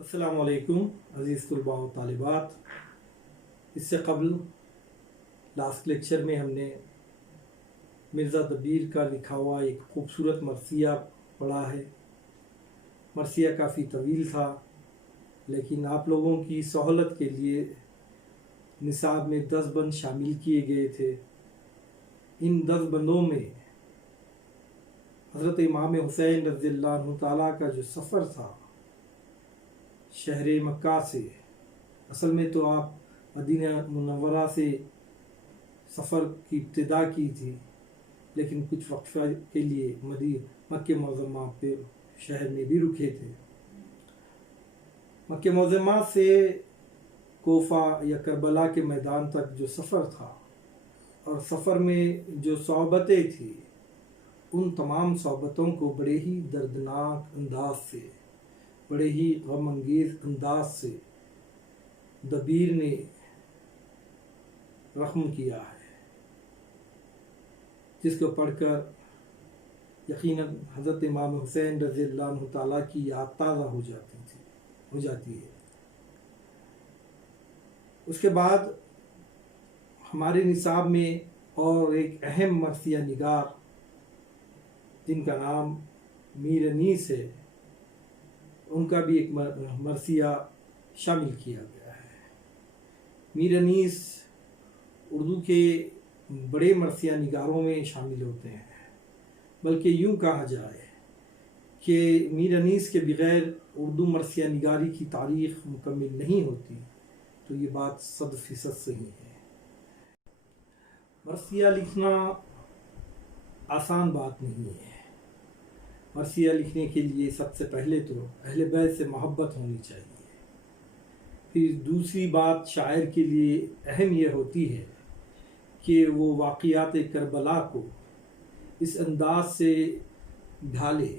السلام علیکم عزیز طلباء و طالبات. اس سے قبل لاسٹ لیکچر میں ہم نے مرزا دبیر کا لکھا ہوا ایک خوبصورت مرثیہ پڑھا ہے. مرثیہ کافی طویل تھا، لیکن آپ لوگوں کی سہولت کے لیے نصاب میں 10 بند شامل کیے گئے تھے. ان 10 بندوں میں حضرت امام حسین رضی اللہ عنہ تعالیٰ کا جو سفر تھا شہر مکہ سے، اصل میں تو آپ مدینہ منورہ سے سفر کی ابتدا کی تھی، لیکن کچھ وقفہ کے لیے مکہ معظمہ پہ شہر میں بھی رکے تھے. مکہ معظمہ سے کوفہ یا کربلا کے میدان تک جو سفر تھا اور سفر میں جو صحبتیں تھیں، ان تمام صحبتوں کو بڑے ہی دردناک انداز سے، بڑے ہی غم انگیز انداز سے دبیر نے رقم کیا ہے، جس کو پڑھ کر یقیناً حضرت امام حسین رضی اللہ عنہ تعالیٰ کی یاد تازہ ہو جاتی ہے. اس کے بعد ہمارے نصاب میں اور ایک اہم مرثیہ نگار جن کا نام میر انیس ہے، ان کا بھی ایک مرثیہ شامل کیا گیا ہے. میر انیس اردو کے بڑے مرثیہ نگاروں میں شامل ہوتے ہیں، بلکہ یوں کہا جائے کہ میر انیس کے بغیر اردو مرثیہ نگاری کی تاریخ مکمل نہیں ہوتی، تو یہ بات 100% صحیح ہے. مرثیہ لکھنا آسان بات نہیں ہے. مرثیہ لکھنے کے لیے سب سے پہلے تو اہل بیت سے محبت ہونی چاہیے. پھر دوسری بات شاعر کے لیے اہم یہ ہوتی ہے کہ وہ واقعات کربلا کو اس انداز سے ڈھالے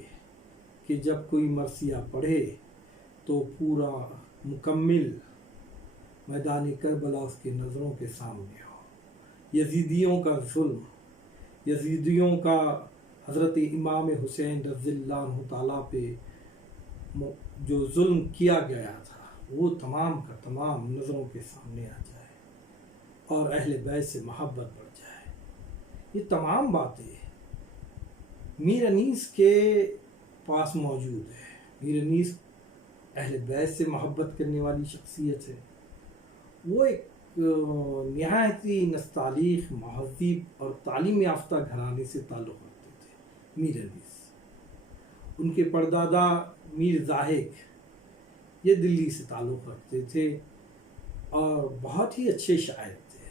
کہ جب کوئی مرثیہ پڑھے تو پورا مکمل میدان کربلا اس کے نظروں کے سامنے ہو. یزیدیوں کا ظلم، یزیدیوں کا حضرت امام حسین رضی اللہ عنہ تعالیٰ پہ جو ظلم کیا گیا تھا، وہ تمام کا تمام نظروں کے سامنے آ جائے اور اہل بیت سے محبت بڑھ جائے. یہ تمام باتیں میر انیس کے پاس موجود ہے. میر انیس اہل بیت سے محبت کرنے والی شخصیت ہے. وہ ایک نہایت ہی نستعلیق، مہذب اور تعلیم یافتہ گھرانے سے تعلق رکھتے تھے. میر انیس، ان کے پردادا میر زاہد یہ دلی سے تعلق رکھتے تھے اور بہت ہی اچھے شاعر تھے.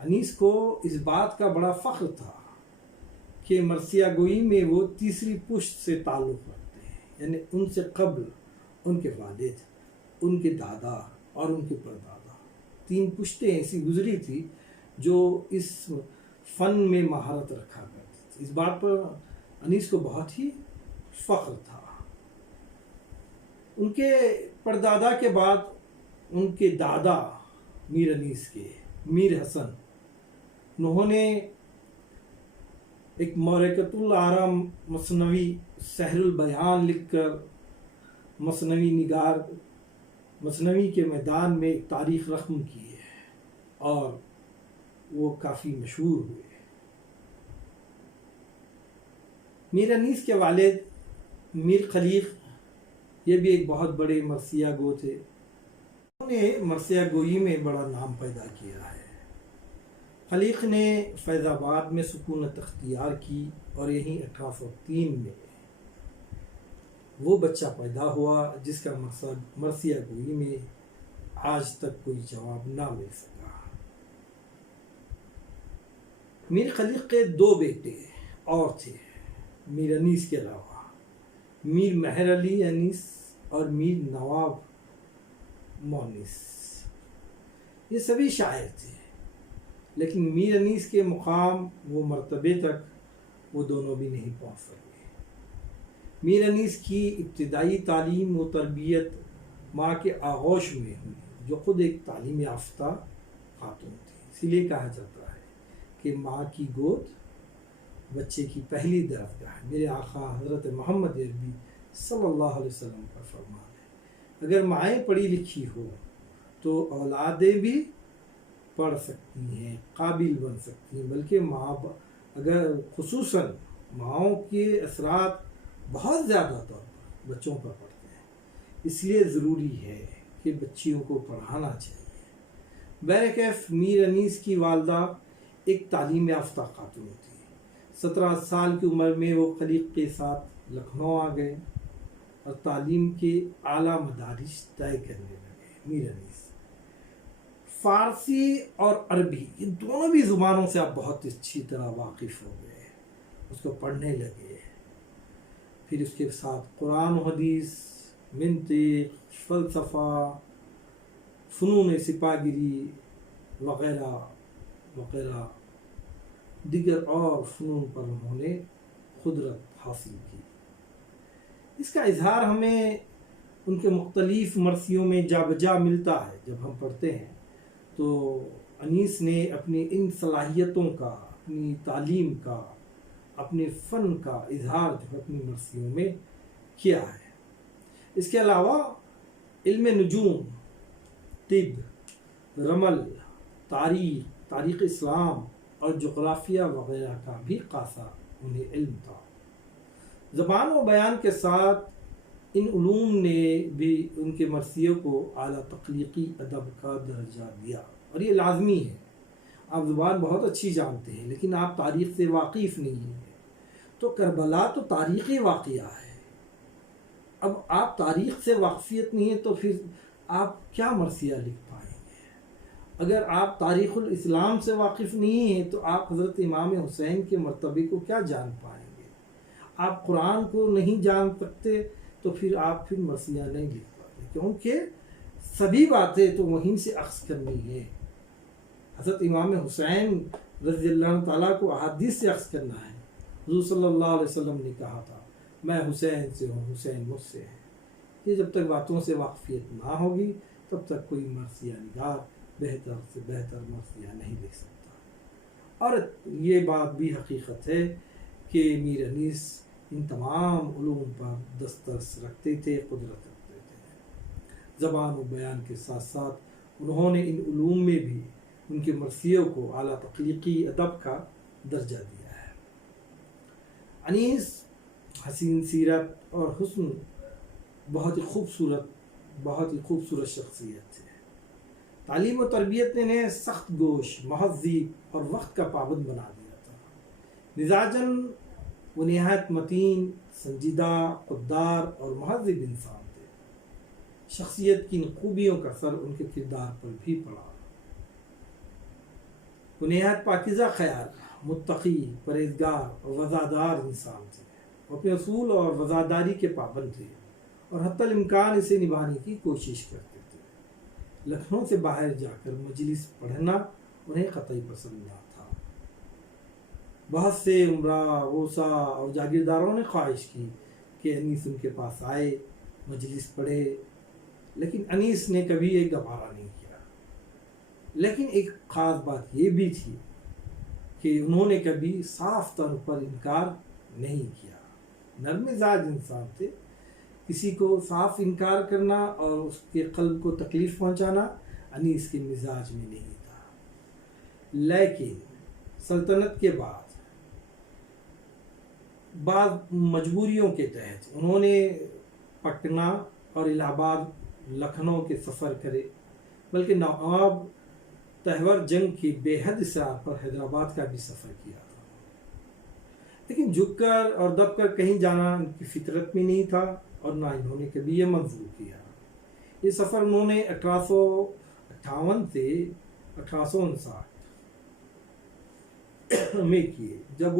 انیس کو اس بات کا بڑا فخر تھا کہ مرثیہ گوئی میں وہ تیسری پشت سے تعلق رکھتے ہیں، یعنی ان سے قبل ان کے والد، ان کے دادا اور ان کے پردادا، 3 پشتیں ایسی گزری تھی جو اس فن میں مہارت رکھا کرتی تھی. اس بات پر انیس کو بہت ہی فخر تھا. ان کے پردادا کے بعد ان کے دادا میر انیس کے میر حسن، انہوں نے ایک مورکۃ العرب مثنوی سحر البیان لکھ کر مثنوی کے میدان میں ایک تاریخ رقم کی ہے اور وہ کافی مشہور ہوئے. میر انیس کے والد میر خلیق یہ بھی ایک بہت بڑے مرثیہ گو تھے. انہوں نے مرثیہ گوئی میں بڑا نام پیدا کیا ہے. خلیق نے فیض آباد میں سکونت اختیار کی اور یہیں 1803 میں وہ بچہ پیدا ہوا جس کا مرثیہ گوئی میں آج تک کوئی جواب نہ مل سکا. میر خلیق کے 2 بیٹے اور تھے میر انیس کے علاوہ، میر مہر علی انیس اور میر نواب مونس. یہ سبھی شاعر تھے، لیکن میر انیس کے مقام، وہ مرتبے تک وہ دونوں بھی نہیں پہنچ سکے. میر انیس کی ابتدائی تعلیم و تربیت ماں کے آغوش میں ہوئی، جو خود ایک تعلیم یافتہ خاتون تھی. اسی لیے کہا جاتا ہے کہ ماں کی گود بچے کی پہلی درسگاہ. میرے آقا حضرت محمد عربی صلی اللہ علیہ وسلم کا فرمان ہے اگر مائیں پڑھی لکھی ہو تو اولادیں بھی پڑھ سکتی ہیں، قابل بن سکتی ہیں، بلکہ اگر خصوصاً ماؤں کے اثرات بہت زیادہ طور پر بچوں پر پڑتے ہیں، اس لیے ضروری ہے کہ بچیوں کو پڑھانا چاہیے۔ بہرکیف میر انیس کی والدہ ایک تعلیم یافتہ خاتون تھی۔ 17 سال کی عمر میں وہ خلیق کے ساتھ لکھنؤ آ گئے اور تعلیم کے اعلیٰ مدارج طے کرنے لگے۔ میر انیس فارسی اور عربی یہ دونوں بھی زبانوں سے آپ بہت اچھی طرح واقف ہو گئے، اس کو پڑھنے لگے۔ پھر اس کے ساتھ قرآن و حدیث، منطق، فلسفہ، فنون سپاہگری وغیرہ وغیرہ دیگر اور فنون پر انہوں نے قدرت حاصل کی۔ اس کا اظہار ہمیں ان کے مختلف مرثیوں میں جا بجا ملتا ہے۔ جب ہم پڑھتے ہیں تو انیس نے اپنی ان صلاحیتوں کا، اپنی تعلیم کا، اپنے فن کا اظہار جو اپنی مرثیوں میں کیا ہے۔ اس کے علاوہ علم نجوم، طب، رمل، تاریخ اسلام اور جغرافیہ وغیرہ کا بھی خاصا انہیں علم تھا۔ زبان و بیان کے ساتھ ان علوم نے بھی ان کے مرثیوں کو اعلیٰ تخلیقی ادب کا درجہ دیا، اور یہ لازمی ہے۔ آپ زبان بہت اچھی جانتے ہیں لیکن آپ تاریخ سے واقف نہیں ہیں، تو کربلا تو تاریخی واقعہ ہے۔ اب آپ تاریخ سے واقفیت نہیں ہے تو پھر آپ کیا مرثیہ لکھ پائیں گے؟ اگر آپ تاریخ الاسلام سے واقف نہیں ہیں تو آپ حضرت امام حسین کے مرتبے کو کیا جان پائیں گے؟ آپ قرآن کو نہیں جان سکتے تو پھر آپ مرثیہ نہیں لکھ پاتے، کیونکہ سبھی باتیں تو وہیں سے اخذ کرنی ہے۔ حضرت امام حسین رضی اللہ تعالیٰ کو احادیث سے اخذ کرنا ہے۔ حضور صلی اللہ علیہ وسلم نے کہا تھا، میں حسین سے ہوں، حسین مجھ سے ہے۔ یہ جب تک باتوں سے واقفیت نہ ہوگی تب تک کوئی مرثیہ نگار بہتر سے بہتر مرثیہ نہیں لکھ سکتا۔ اور یہ بات بھی حقیقت ہے کہ میر انیس ان تمام علوم پر دسترس رکھتے تھے، قدرت رکھتے تھے۔ زبان و بیان کے ساتھ ساتھ انہوں نے ان علوم میں بھی ان کے مرثیوں کو اعلیٰ تخلیقی ادب کا درجہ دیا ہے۔ انیس حسین سیرت اور حسن بہت ہی خوبصورت شخصیت ہے۔ تعلیم و تربیت نے انہیں سخت گوش، مہذب اور وقت کا پابند بنا دیا تھا۔ مزاجاً وہ نہایت متین، سنجیدہ، خوددار اور مہذب انسان تھے۔ شخصیت کی ان خوبیوں کا اثر ان کے کردار پر بھی پڑا۔ وہ نہایت پاکیزہ خیال، متقی، پرہیزگار اور وفادار انسان تھے۔ وہ اپنے اصول اور وفاداری کے پابند تھے اور حتی الامکان اسے نبھانے کی کوشش کرتے تھے۔ لکھنؤ سے باہر جا کر مجلس پڑھنا انہیں قطعی پسند نہ تھا۔ بہت سے عمرا، اوسا اور جاگیرداروں نے خواہش کی کہ انیس ان کے پاس آئے، مجلس پڑھے، لیکن انیس نے کبھی ایک گوارا نہیں کیا۔ لیکن ایک خاص بات یہ بھی تھی کہ انہوں نے کبھی صاف طور پر انکار نہیں کیا۔ نرم مزاج انسان تھے، کسی کو صاف انکار کرنا اور اس کے قلب کو تکلیف پہنچانا انیس کے مزاج میں نہیں تھا۔ لیکن سلطنت کے بعض مجبوریوں کے تحت انہوں نے پٹنہ اور الہ آباد، لکھنؤ کے سفر کرے، بلکہ نواب تہور جنگ کے بے حد اصرار پر حیدرآباد کا بھی سفر کیا تھا۔ لیکن جھک کر اور دب کر کہیں جانا ان کی فطرت میں نہیں تھا اور نہ انہوں نے کبھی یہ منظور کیا۔ یہ سفر انہوں نے 1858 سے 1859 میں کیے، جب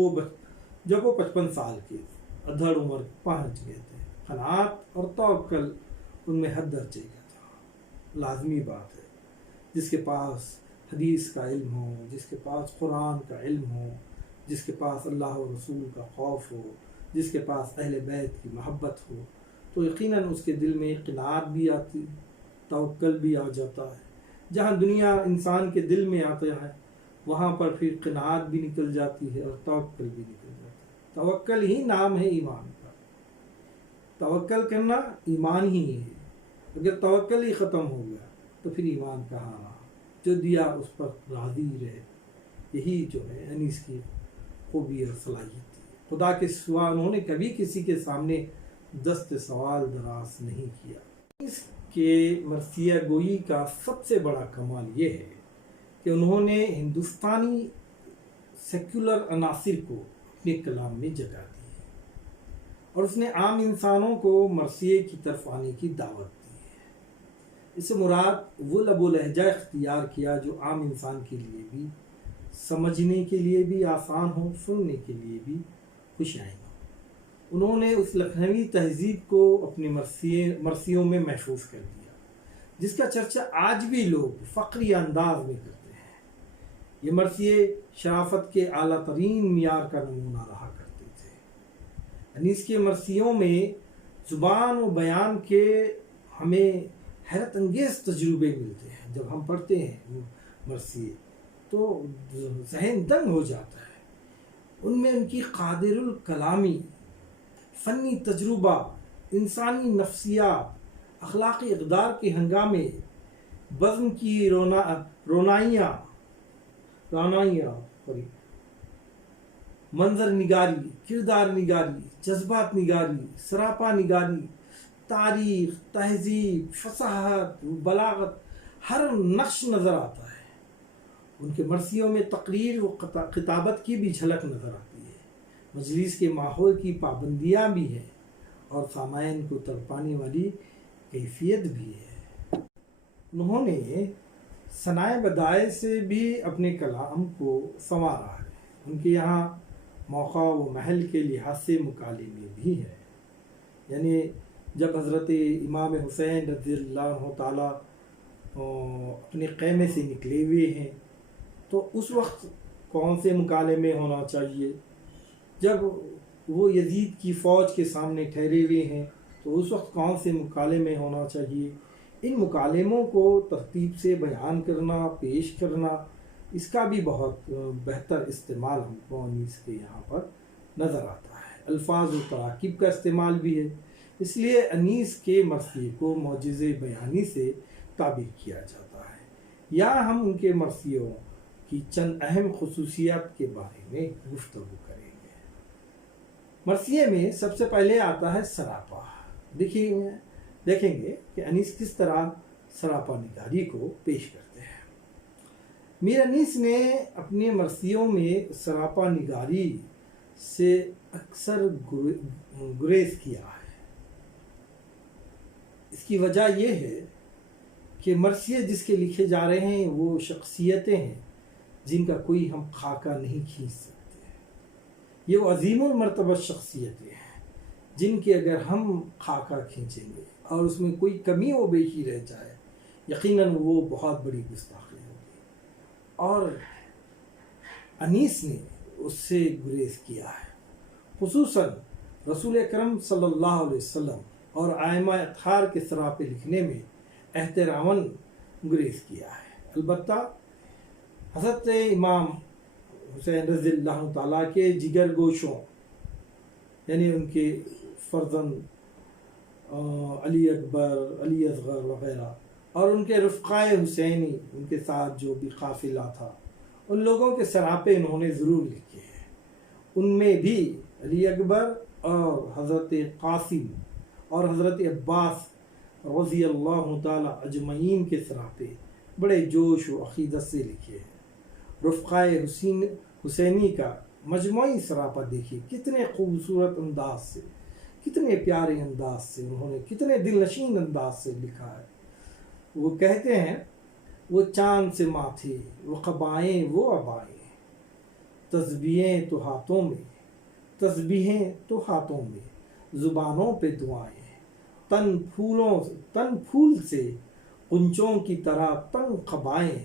وہ 55 سال کے ادھڑ عمر پہنچ گئے تھے۔ قناعت اور توکل ان میں حد درجے کا تھا۔ لازمی بات ہے، جس کے پاس حدیث کا علم ہو، جس کے پاس قرآن کا علم ہو، جس کے پاس اللہ و رسول کا خوف ہو، جس کے پاس اہل بیت کی محبت ہو، تو یقیناً اس کے دل میں قناعت بھی آتی، توکل بھی آ جاتا ہے۔ جہاں دنیا انسان کے دل میں آتا ہے وہاں پر پھر قناعت بھی نکل جاتی ہے اور توکل بھی نکل جاتا ہے۔ توکل ہی نام ہے ایمان کا، توکل کرنا ایمان ہی ہے۔ اگر توکل ہی ختم ہو گیا تو پھر ایمان کہاں رہا؟ جو دیا اس پر راضی رہے، یہی جو ہے انیس کی خوبی اور صلاحیت تھی۔ خدا کے سوا انہوں نے کبھی کسی کے سامنے دست سوال دراز نہیں کیا۔ اس کے مرثیہ گوئی کا سب سے بڑا کمال یہ ہے کہ انہوں نے ہندوستانی سیکولر عناصر کو اپنے کلام میں جگہ دی ہے، اور اس نے عام انسانوں کو مرثیے کی طرف آنے کی دعوت دی ہے۔ اس سے مراد وہ لب و لہجہ اختیار کیا جو عام انسان کے لیے بھی سمجھنے کے لیے بھی آسان ہو، سننے کے لیے بھی خوشائن ہو۔ انہوں نے اس لکھنوی تہذیب کو اپنی مرثیوں میں محفوظ کر دیا، جس کا چرچا آج بھی لوگ فقری انداز میں کرتے ہیں۔ یہ مرثیے شرافت کے اعلیٰ ترین معیار کا نمونہ رہا کرتے تھے۔ انیس کے مرثیوں میں زبان و بیان کے ہمیں حیرت انگیز تجربے ملتے ہیں۔ جب ہم پڑھتے ہیں مرثیے تو ذہن دنگ ہو جاتا ہے۔ ان میں ان کی قادر الکلامی، فنی تجربہ، انسانی نفسیات، اخلاقی اقدار کے ہنگامے، بزم کی رونائیاں، منظر نگاری، کردار نگاری، جذبات نگاری، سراپا نگاری، تاریخ، تہذیب، فصاحت، بلاغت، ہر نقش نظر آتا ہے۔ ان کے مرثیوں میں تقریر و خطابت کی بھی جھلک نظر آتی ہے، مجلس کے ماحول کی پابندیاں بھی ہیں، اور سامعین کو تڑپانے والی کیفیت بھی ہے۔ انہوں نے ثنائے بدائع سے بھی اپنے کلام کو سنوارا ہے۔ ان کے یہاں موقع و محل کے لحاظ سے مکالمے بھی ہے، یعنی جب حضرت امام حسین رضی اللہ عنہ تعالیٰ اپنے خیمے سے نکلے ہوئے ہیں تو اس وقت کون سے مکالمے ہونا چاہیے، جب وہ یزید کی فوج کے سامنے ٹھہرے ہوئے ہیں تو اس وقت کون سے مکالمے ہونا چاہیے۔ ان مکالموں کو ترتیب سے بیان کرنا، پیش کرنا، اس کا بھی بہت بہتر استعمال ہم کو انیس کے یہاں پر نظر آتا ہے۔ الفاظ و تراکیب کا استعمال بھی ہے، اس لیے انیس کے مرثیے کو معجزہ بیانی سے تعبیر کیا جاتا ہے۔ یہاں ہم ان کے مرثیوں کی چند اہم خصوصیات کے بارے میں گفتگو کریں گے۔ مرثیے میں سب سے پہلے آتا ہے سراپا۔ دیکھیں گے کہ انیس کس طرح سراپا نگاری کو پیش کرتے ہیں۔ میر انیس نے اپنے مرثیوں میں سراپا نگاری سے اکثر گریز کیا ہے۔ اس کی وجہ یہ ہے کہ مرثیے جس کے لکھے جا رہے ہیں وہ شخصیتیں ہیں جن کا کوئی ہم خاکہ نہیں کھینچ سکتے۔ یہ وہ عظیم المرتبہ شخصیتیں ہیں جن کے اگر ہم خاکہ کھینچیں گے اور اس میں کوئی کمی و بیشی رہ جائے، یقیناً وہ بہت بڑی گستاخی ہوگی، اور انیس نے اس سے گریز کیا ہے۔ خصوصاً رسول اکرم صلی اللہ علیہ وسلم اور ائمہ اطہار کے سراپے لکھنے میں احتراماً گریز کیا ہے۔ البتہ حضرت امام حسین رضی اللہ تعالیٰ کے جگر گوشوں، یعنی ان کے فرزند علی اکبر، علی اصغر وغیرہ، اور ان کے رفقائے حسینی، ان کے ساتھ جو بھی قافلہ تھا، ان لوگوں کے سراپے انہوں نے ضرور لکھے ہیں۔ ان میں بھی علی اکبر اور حضرت قاسم اور حضرت عباس رضی اللہ تعالی اجمعین کے سراپے بڑے جوش و عقیدت سے لکھے ہیں۔ رفقائے حسینی کا مجموعی سراپا دیکھیے، کتنے خوبصورت انداز سے، کتنے پیارے انداز سے انہوں نے، کتنے دل نشین انداز سے لکھا ہے۔ وہ کہتے ہیں، وہ چاند سے ماتھے، وہ قبائیں، وہ عبائیں، تسبیحیں تو ہاتھوں میں، تسبیحیں تو ہاتھوں میں، زبانوں پہ دعائیں، تن پھول سے کنچوں کی طرح تنگ قبائیں،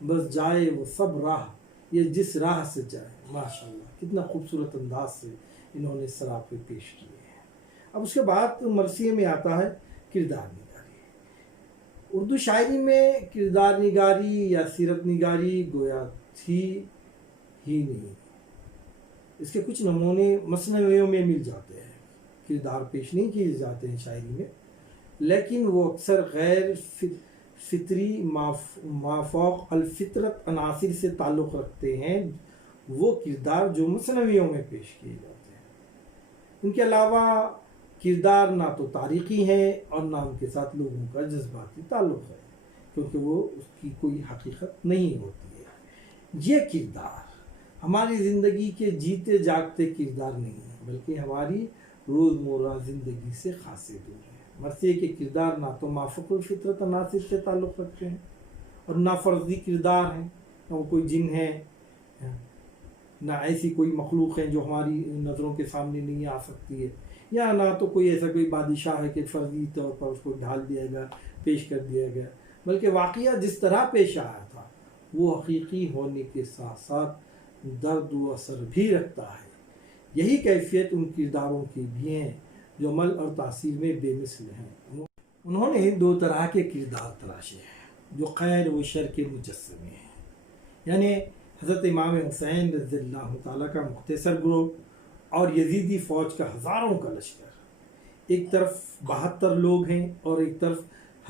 بس جائے وہ سب راہ، یہ جس راہ سے جائے۔ ماشاءاللہ، کتنا خوبصورت انداز سے انہوں نے سراپے پیش کیے ہیں۔ اب اس کے بعد مرثیے میں آتا ہے کردار نگاری۔ اردو شاعری میں کردار نگاری یا سیرت نگاری گویا تھی ہی نہیں۔ اس کے کچھ نمونے مثنویوں میں مل جاتے ہیں، کردار پیش نہیں کیے جاتے ہیں شاعری میں، لیکن وہ اکثر غیر فطری مافوق الفطرت عناصر سے تعلق رکھتے ہیں، وہ کردار جو مثنویوں میں پیش کیے جاتے ہیں۔ ان کے علاوہ کردار نہ تو تاریخی ہیں اور نہ ان کے ساتھ لوگوں کا جذباتی تعلق ہے، کیونکہ وہ اس کی کوئی حقیقت نہیں ہوتی ہے۔ یہ کردار ہماری زندگی کے جیتے جاگتے کردار نہیں ہیں، بلکہ ہماری روزمرہ زندگی سے خاصے دور ہیں۔ مرثیے کے کردار نہ تو مافوق الفطرت عناصر سے تعلق رکھتے ہیں اور نہ فرضی کردار ہیں، نہ وہ کوئی جن ہے، نہ ایسی کوئی مخلوق ہے جو ہماری نظروں کے سامنے نہیں آ سکتی ہے، یا نہ تو کوئی ایسا کوئی بادشاہ ہے کہ فرضی طور پر اس کو ڈھال دیا گیا، پیش کر دیا گیا، بلکہ واقعہ جس طرح پیش آیا تھا وہ حقیقی ہونے کے ساتھ ساتھ درد و اثر بھی رکھتا ہے۔ یہی کیفیت ان کرداروں کی بھی ہے جو عمل اور تاثیر میں بے مثل ہیں۔ انہوں نے دو طرح کے کردار تراشے ہیں جو خیر و شر کے مجسمے ہیں، یعنی حضرت امام حسین رضی اللہ تعالیٰ کا مختصر گروہ اور یزیدی فوج کا ہزاروں کا لشکر۔ ایک طرف 72 لوگ ہیں اور ایک طرف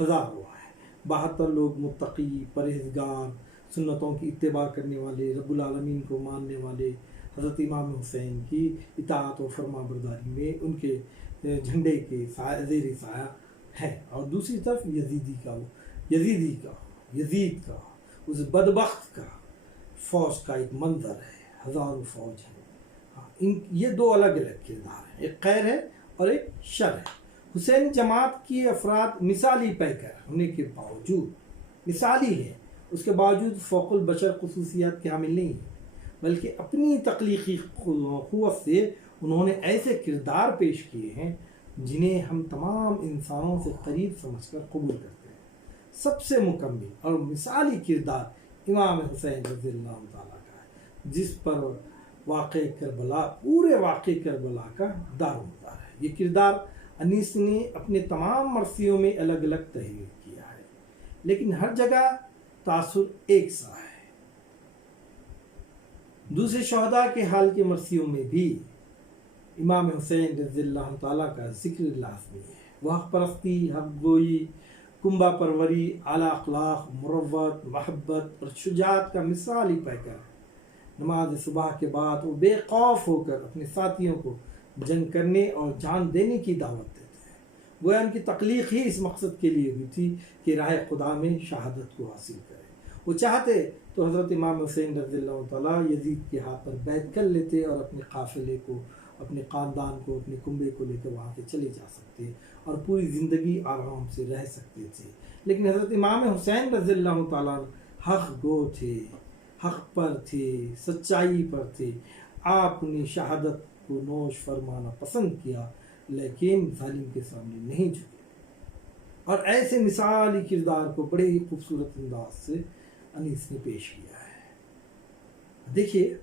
ہزاروں ہیں۔ 72 لوگ متقی، پرہیزگار، سنتوں کی اتباع کرنے والے، رب العالمین کو ماننے والے، حضرت امام حسین کی اطاعت و فرما برداری میں ان کے جھنڈے کے زیر سایہ ہے، اور دوسری طرف یزید کا اس بدبخت کا فوج کا ایک منظر ہے، ہزاروں فوج ہے۔ یہ دو الگ الگ کردار ہیں، ایک خیر ہے اور ایک شر ہے۔ حسین جماعت کی افراد مثالی پیکر ہونے کے باوجود، مثالی ہے، اس کے باوجود فوق البشر خصوصیات کے حامل نہیں ہیں، بلکہ اپنی تخلیقی قوت سے انہوں نے ایسے کردار پیش کیے ہیں جنہیں ہم تمام انسانوں سے قریب سمجھ کر قبول کرتے ہیں۔ سب سے مکمل اور مثالی کردار امام حسین رضی اللہ تعالیٰ کا ہے، جس پر پورے واقع کربلا کا دارومدار ہے۔ یہ کردار انیس نے اپنے تمام مرثیوں میں الگ الگ تحریر کیا ہے، لیکن ہر جگہ تاثر ایک سا ہے۔ دوسرے شہداء کے حال کے مرثیوں میں بھی امام حسین رضی اللہ تعالیٰ کا ذکر لازمی ہے۔ وہ حق پرستی، حق گوئی، کنبہ پروری، اعلیٰ اخلاق، مروت، محبت اور شجاعت کا مثالی پیکر ہے۔ نماز صبح کے بعد وہ بے خوف ہو کر اپنے ساتھیوں کو جنگ کرنے اور جان دینے کی دعوت دیتے ہیں۔ گویا ان کی تخلیق ہی اس مقصد کے لیے ہوئی تھی کہ راہ خدا میں شہادت کو حاصل کرے۔ وہ چاہتے تو حضرت امام حسین رضی اللہ تعالیٰ یزید کے ہاتھ پر بیعت کر لیتے اور اپنے قافلے کو، اپنے خاندان کو، اپنے کنبے کو لے کر وہاں سے چلے جا سکتے اور پوری زندگی آرام سے رہ سکتے تھے، لیکن حضرت امام حسین رضی اللہ تعالیٰ حق گو تھے، حق پر تھے، سچائی پر تھے۔ آپ نے شہادت کو نوش فرمانا پسند کیا، لیکن ظالم کے سامنے نہیں جھکے، اور ایسے مثالی کردار کو بڑے ہی خوبصورت انداز سے انیس نے پیش کیا ہے۔ دیکھیے،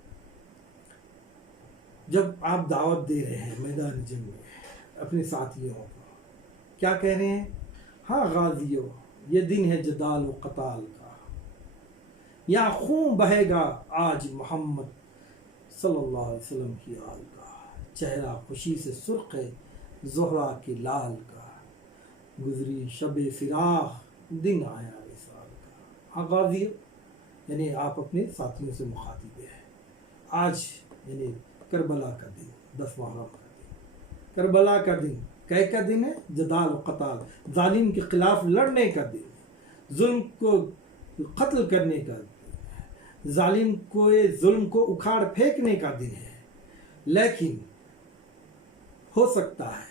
جب آپ دعوت دے رہے ہیں میدان جنگ میں اپنے ساتھیوں کو، کیا کہہ رہے ہیں؟ ہاں غازیوں، یہ دن ہے جدال و قتال کا، یا خون بہے گا آج محمد صلی اللہ علیہ وسلم کی آل کا، چہرہ خوشی سے سرخ ہے زہرا کے لال کا، گزری شب فراق دن آیا وصال کا۔ ہاں غازیوں، یعنی آپ اپنے ساتھیوں سے مخاطب ہیں۔ آج یعنی کربلا کا دن، 10 محرم کا دن، کربلا کا دن کا دن ہے، جدال و قتال، ظالم کے خلاف لڑنے کا دن ہے، ظلم کو قتل کرنے کا دن ہے، ظلم کو اکھاڑ پھینکنے کا دن ہے، لیکن ہو سکتا ہے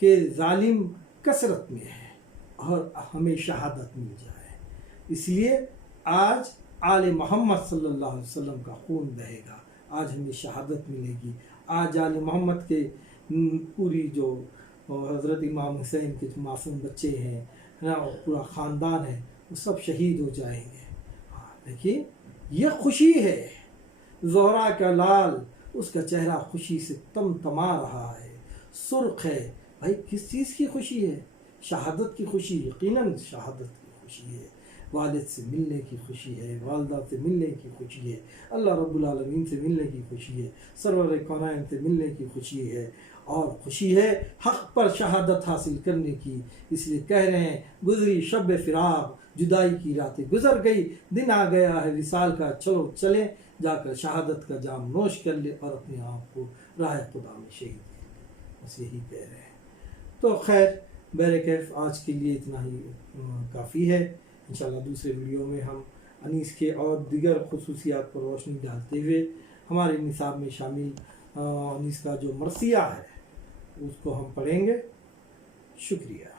کہ ظالم کثرت میں ہے اور ہمیں شہادت مل جائے، اس لیے آج آل محمد صلی اللہ علیہ وسلم کا خون بہے گا، آج ہمیں شہادت ملے گی، آج آل محمد کے پوری جو حضرت امام حسین کے جو معصوم بچے ہیں، پورا خاندان ہے، وہ سب شہید ہو جائیں گے۔ دیکھیے، یہ خوشی ہے، زہرا کا لال، اس کا چہرہ خوشی سے تمتما رہا ہے، سرخ ہے۔ بھائی کس چیز کی خوشی ہے؟ شہادت کی خوشی، یقیناً شہادت کی خوشی ہے، والد سے ملنے کی خوشی ہے، والدہ سے ملنے کی خوشی ہے، اللہ رب العالمین سے ملنے کی خوشی ہے، سرور کونین سے ملنے کی خوشی ہے، اور خوشی ہے حق پر شہادت حاصل کرنے کی، اس لیے کہہ رہے ہیں گزری شب فراق، جدائی کی راتیں گزر گئی، دن آ گیا ہے وصال کا، چلو چلیں جا کر شہادت کا جام نوش کر لے اور اپنے آپ کو راہ خدا میں شہید کر لے، بس یہی کہہ رہے ہیں۔ تو خیر بہرکیف آج کے لیے اتنا ہی کافی ہے۔ انشاءاللہ دوسرے ویڈیو میں ہم انیس کے اور دیگر خصوصیات پر روشنی ڈالتے ہوئے ہمارے نصاب میں شامل انیس کا جو مرثیہ ہے اس کو ہم پڑھیں گے۔ شکریہ۔